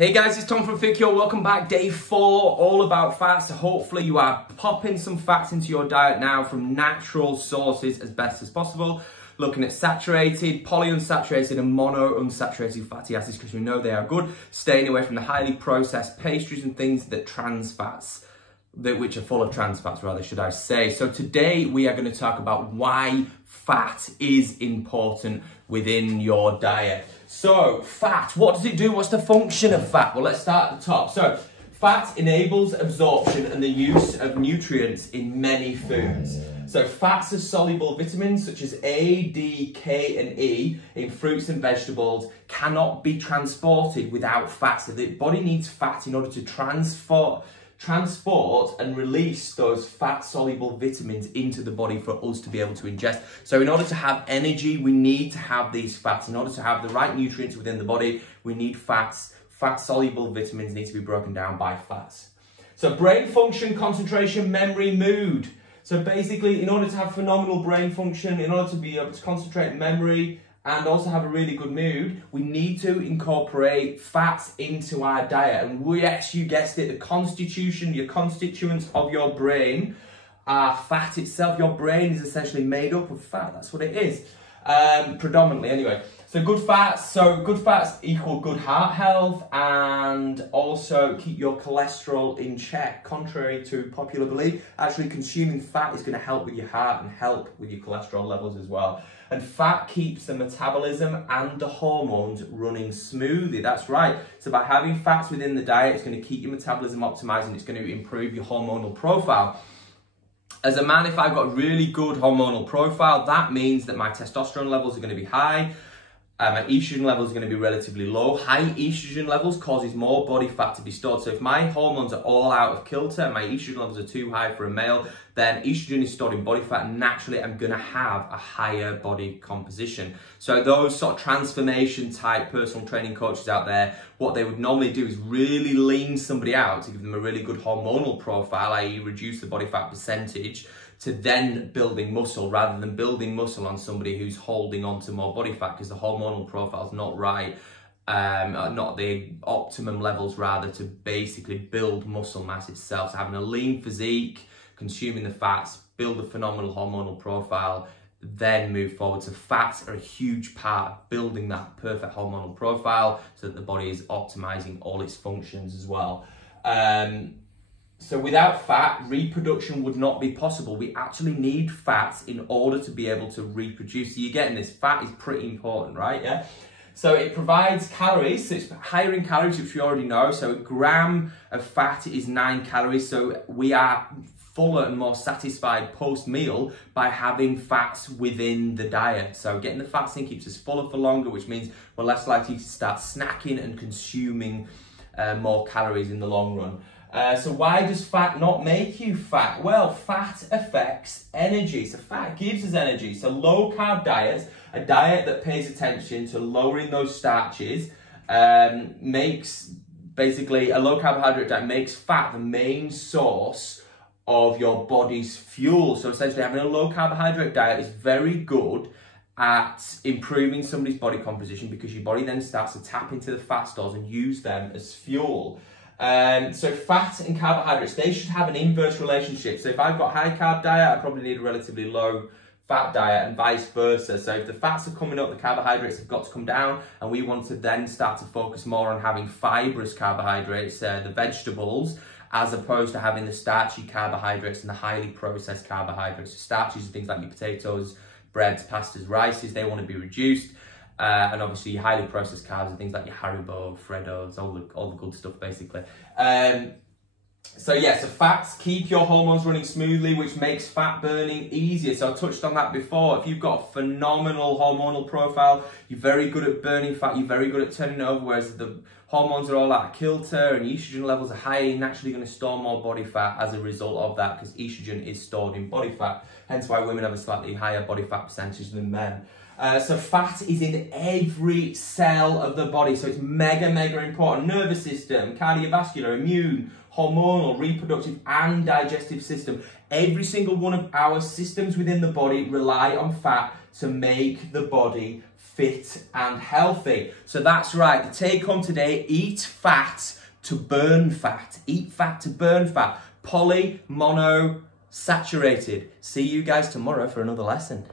Hey guys, it's Tom from FitCure. Welcome back. Day 4, all about fats. So hopefully you are popping some fats into your diet now from natural sources as best as possible. Looking at saturated, polyunsaturated and monounsaturated fatty acids because we know they are good. Staying away from the highly processed pastries and things that which are full of trans fats rather, should I say. So today we are going to talk about why fat is important within your diet. So fat, what does it do? What's the function of fat? Well, let's start at the top. So fat enables absorption and the use of nutrients in many foods. So fats are soluble vitamins such as A, D, K and E in fruits and vegetables cannot be transported without fat. So the body needs fat in order to transport and release those fat-soluble vitamins into the body for us to be able to ingest. So in order to have energy, we need to have these fats. In order to have the right nutrients within the body, we need fats. Fat-soluble vitamins need to be broken down by fats. So brain function, concentration, memory, mood. So basically, in order to have phenomenal brain function, in order to be able to concentrate memory, and also have a really good mood, we need to incorporate fats into our diet. And yes, you guessed it, your constituents of your brain are fat itself. Your brain is essentially made up of fat. That's what it is, predominantly anyway. So good fats equal good heart health and also keep your cholesterol in check. Contrary to popular belief, actually consuming fat is going to help with your heart and help with your cholesterol levels as well. And fat keeps the metabolism and the hormones running smoothly. That's right. So by having fats within the diet, it's going to keep your metabolism optimized and it's going to improve your hormonal profile. As a man, if I've got a really good hormonal profile, that means that my testosterone levels are going to be high. My estrogen levels are going to be relatively low. High estrogen levels causes more body fat to be stored. So if my hormones are all out of kilter and my estrogen levels are too high for a male, then estrogen is stored in body fat and naturally I'm going to have a higher body composition. So those sort of transformation type personal training coaches out there, what they would normally do is really lean somebody out to give them a really good hormonal profile, i.e. reduce the body fat percentage, to then building muscle rather than building muscle on somebody who's holding on to more body fat because the hormonal profile is not right, not the optimum levels rather to basically build muscle mass itself. So having a lean physique, consuming the fats, build a phenomenal hormonal profile, then move forward. So fats are a huge part of building that perfect hormonal profile so that the body is optimizing all its functions as well. So without fat, reproduction would not be possible. We actually need fats in order to be able to reproduce. So you're getting this, fat is pretty important, right? Yeah. So it provides calories, so it's higher in calories, which we already know. So a gram of fat is 9 calories. So we are fuller and more satisfied post-meal by having fats within the diet. So getting the fats in keeps us fuller for longer, which means we're less likely to start snacking and consuming more calories in the long run. So why does fat not make you fat? Well, fat affects energy. So fat gives us energy. So low carb diets, a diet that pays attention to lowering those starches, basically a low carbohydrate diet makes fat the main source of your body's fuel. So essentially having a low carbohydrate diet is very good at improving somebody's body composition because your body then starts to tap into the fat stores and use them as fuel. So fat and carbohydrates, they should have an inverse relationship. So if I've got high carb diet, I probably need a relatively low fat diet and vice versa. So if the fats are coming up, the carbohydrates have got to come down and we want to then start to focus more on having fibrous carbohydrates, the vegetables, as opposed to having the starchy carbohydrates and the highly processed carbohydrates. So starches are things like your potatoes, breads, pastas, rices, they want to be reduced. And obviously your highly processed carbs are things like your Haribo, Freddos, all the good stuff basically. So fats keep your hormones running smoothly, which makes fat burning easier. So I touched on that before. If you've got a phenomenal hormonal profile, you're very good at burning fat, you're very good at turning it over, whereas the hormones are all out of kilter and estrogen levels are high, you're naturally going to store more body fat as a result of that because estrogen is stored in body fat. Hence why women have a slightly higher body fat percentage than men. So fat is in every cell of the body, so it's mega important. Nervous system, cardiovascular, immune, hormonal, reproductive and digestive system. Every single one of our systems within the body rely on fat to make the body fit and healthy. So that's right, the take home today, eat fat to burn fat. Eat fat to burn fat. Poly, mono, saturated. See you guys tomorrow for another lesson.